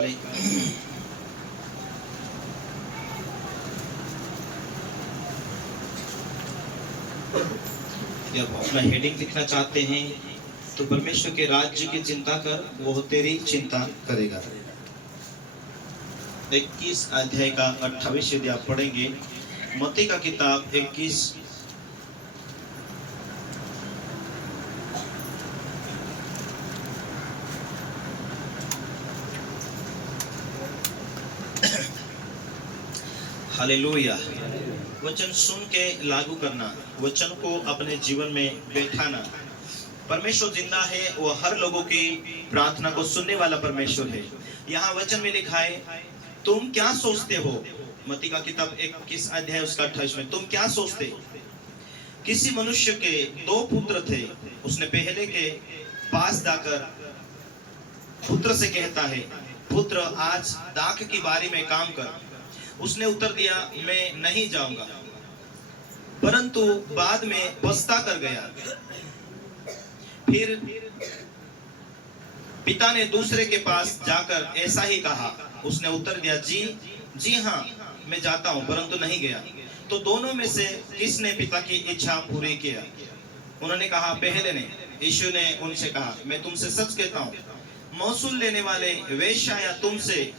जब अपना हेडिंग लिखना चाहते हैं तो परमेश्वर के राज्य की चिंता कर, वो तेरी चिंता करेगा। 21 अध्याय का 28 यदि आप पढ़ेंगे, मत्ती का किताब 21 हालेलुया। वचन सुन के लागू करना, वचन को अपने जीवन में बैठाना। परमेश्वर जिंदा है, वो हर लोगों की प्रार्थना को सुनने वाला परमेश्वर है। यहाँ वचन में लिखा है, तुम क्या सोचते हो। मत्ती का किताब 21 अध्याय उसका 28 में, तुम क्या सोचते। किसी मनुष्य के 2 पुत्र थे। उसने पहले के पास जाकर पुत्र से कहता है, पुत्र आज दाख की बारी में काम कर। उसने उत्तर दिया, मैं नहीं जाऊंगा। परंतु बाद में पछता कर गया। फिर पिता ने दूसरे के पास जाकर ऐसा ही कहा। उसने उत्तर दिया, जी हाँ, मैं जाता हूं, परंतु नहीं गया। तो दोनों में से किसने पिता की इच्छा पूरी किया। उन्होंने कहा, पहले ने। यीशु ने उनसे कहा, मैं तुमसे सच कहता हूं, महसूल लेने वाले वेश्या या तुमसे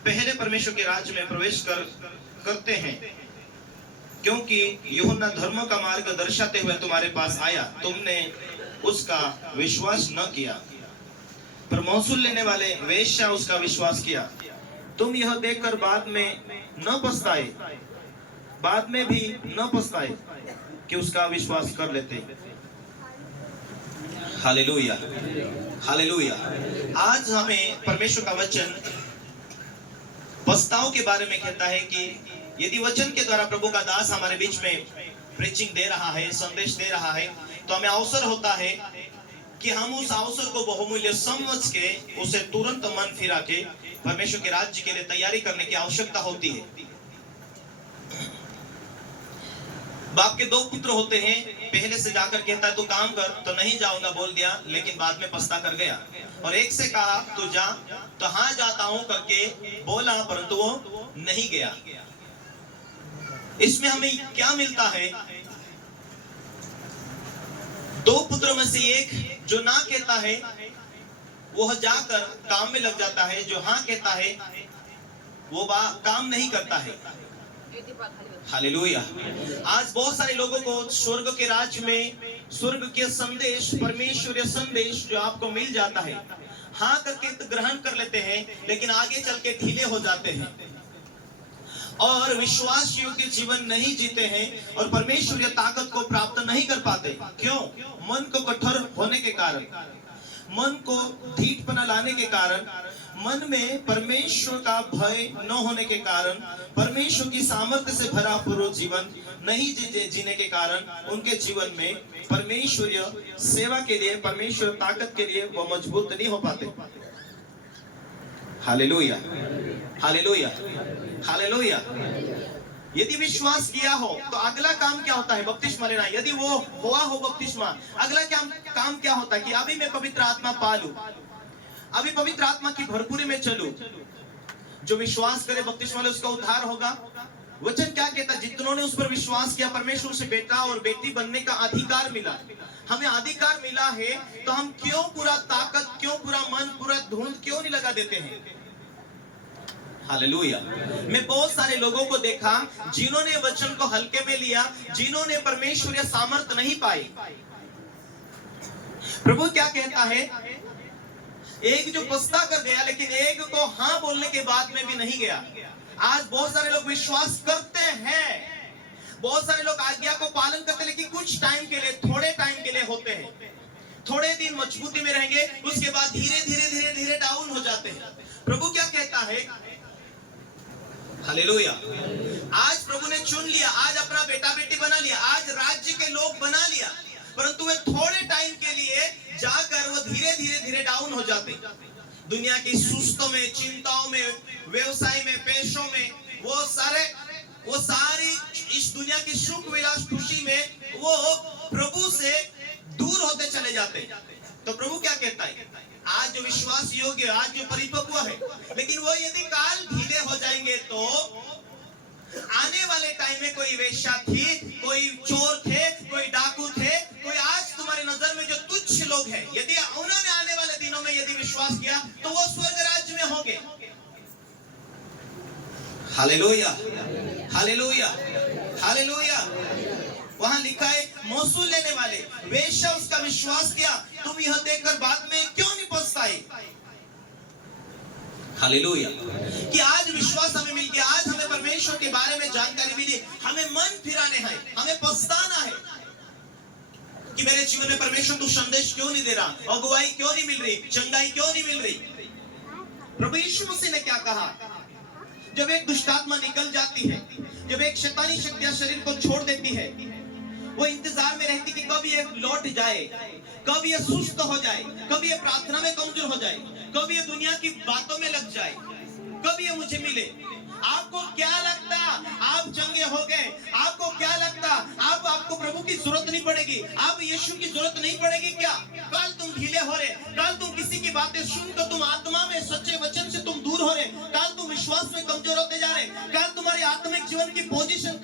पहले परमेश्वर के राज्य में प्रवेश करते हैं। क्योंकि यूहन्ना धर्म का मार्ग दर्शाते हुए तुम्हारे पास आया, तुमने उसका विश्वास न किया, पर महसूल लेने वाले वेश्या उसका विश्वास किया। तुम यह देखकर बाद में भी न पछताए कि उसका विश्वास कर लेते। Hallelujah, hallelujah. आज हमें परमेश्वर का वचन पछताओ के बारे में कहता है कि यदि वचन के द्वारा प्रभु का दास हमारे बीच में प्रीचिंग दे रहा है, संदेश दे रहा है, तो हमें अवसर होता है कि हम उस अवसर को बहुमूल्य समझ के उसे तुरंत मन फिरा के परमेश्वर के राज्य के लिए तैयारी करने की आवश्यकता होती है। बाप के 2 पुत्र होते हैं। पहले से जाकर कहता है, तू काम कर, तो नहीं जाऊंगा बोल दिया, लेकिन बाद में पछता कर गया। और एक से कहा, तू जा, तो हाँ जाता हूं करके बोला, परंतु वो नहीं गया। इसमें हमें क्या मिलता है। 2 पुत्रों में से एक जो ना कहता है, वो जाकर काम में लग जाता है। जो हाँ कहता है, वो काम नहीं करता है। हालेलुया। आज बहुत सारे लोगों को स्वर्ग के राज्य में स्वर्ग के संदेश, परमेश्वरीय संदेश जो आपको मिल जाता है, हाँ करके तो ग्रहण कर लेते हैं, लेकिन आगे चल के ढीले हो जाते हैं और विश्वास योग्य जीवन नहीं जीते हैं और परमेश्वरीय ताकत को प्राप्त नहीं कर पाते। क्यों? मन को कठोर होने के कारण, मन को ढीठपना लाने के कारण, मन में परमेश्वर का भय न होने के कारण, परमेश्वर की सामर्थ्य से भरा पूर्ण जीवन नहीं जीने के कारण उनके जीवन में परमेश्वरीय सेवा के लिए, परमेश्वर ताकत के लिए वो मजबूत नहीं हो पाते। Hallelujah, hallelujah, hallelujah. यदि विश्वास किया हो तो अगला काम क्या होता है? बपतिस्मा लेना। यदि वो हुआ हो बपतिस्मा, अगला काम क्या होता है कि अभी मैं पवित्र आत्मा पालूं, अभी पवित्र आत्मा की भरपूरी में चलूं। जो विश्वास करे बपतिस्मा ले, उसका उद्धार होगा। वचन क्या कहता है? जितनों ने उस पर विश्वास किया, परमेश्वर से बेटा और बेटी बनने का अधिकार मिला। हमें अधिकार मिला है, तो हम क्यों पूरा ताकत, क्यों पूरा मन, पूरा धूल क्यों नहीं लगा देते हैं? हालेलुया। मैं बहुत सारे लोगों को देखा जिन्होंने वचन को हल्के में लिया, जिन्होंने परमेश्वरीय सामर्थ नहीं पाई। प्रभु क्या कहता है? एक जो पछता कर गया, लेकिन एक को हाँ बोलने के बाद में भी नहीं गया। आज बहुत सारे लोग विश्वास करते हैं, बहुत सारे लोग आज्ञा को पालन करते हैं, लेकिन कुछ टाइम के लिए, थोड़े टाइम के लिए होते हैं। थोड़े दिन मजबूती में रहेंगे, उसके बाद धीरे धीरे धीरे धीरे डाउन हो जाते हैं। प्रभु क्या कहता है? हालेलुया। आज प्रभु ने चुन लिया, आज अपना बेटा बेटी बना लिया, आज राज्य के लोग बना लिया, परंतु वे थोड़े टाइम के लिए जाकर वो धीरे धीरे धीरे डाउन हो जाते। दुनिया की सुस्तों में, चिंताओं में, व्यवसाय में, पेशों में, वो सारी इस दुनिया की सुख विलास खुशी में वो प्रभु से दूर होते चले जाते। तो प्रभु क्या कहता है? आज जो विश्वास योग्य, आज जो परिपक्व है, लेकिन वो यदि काल ढीले हो जाएंगे तो आने वाले टाइम में कोई वेश्या थी, कोई चोर थे, कोई डाकू थे, कोई आज तुम्हारे नजर में जो तुच्छ लोग हैं, यदि उन्होंने आने वाले दिनों में यदि विश्वास किया तो वो स्वर्ग राज्य में होंगे। Hallelujah, hallelujah, hallelujah. वहां लिखा है मौसूल लेने वाले वेश्या उसका विश्वास किया, तुम यह देखकर बाद में क्यों नहीं पछताए। हालेलुया। कि आज विश्वास हमें मिल गया, आज हमें परमेश्वर के बारे में जानकारी मिली, हमें मन फिराने हैं, हमें पछताना है कि मेरे जीवन में परमेश्वर तू संदेश क्यों नहीं दे रहा, अगुवाई क्यों नहीं मिल रही, चंगाई क्यों नहीं मिल रही। प्रभु यीशु मसीह ने क्या कहा, जब एक दुष्टात्मा निकल जाती है, जब एक शैतानी शक्तियां शरीर को छोड़ देती है, वो इंतजार में रहती कि कब ये लौट जाए, कब ये सुस्त हो जाए, कब ये प्रार्थना में कमजोर हो जाए, कब ये दुनिया की बातों में लग जाए, कब ये मुझे मिले। आपको क्या लगता आप चंगे हो गए, आपको क्या लगता आपको प्रभु की जरूरत नहीं पड़ेगी, आप यीशु की जरूरत नहीं पड़ेगी क्या। कल तुम ढीले हो रहे, कल तुम किसी की बातें सुनकर तुम आत्मा में सच्चे वचन से तुम दूर हो रहे, कल तुम विश्वास में कमजोर होते जा रहे, कल तुम्हारी आत्मिक जीवन की पोजीशन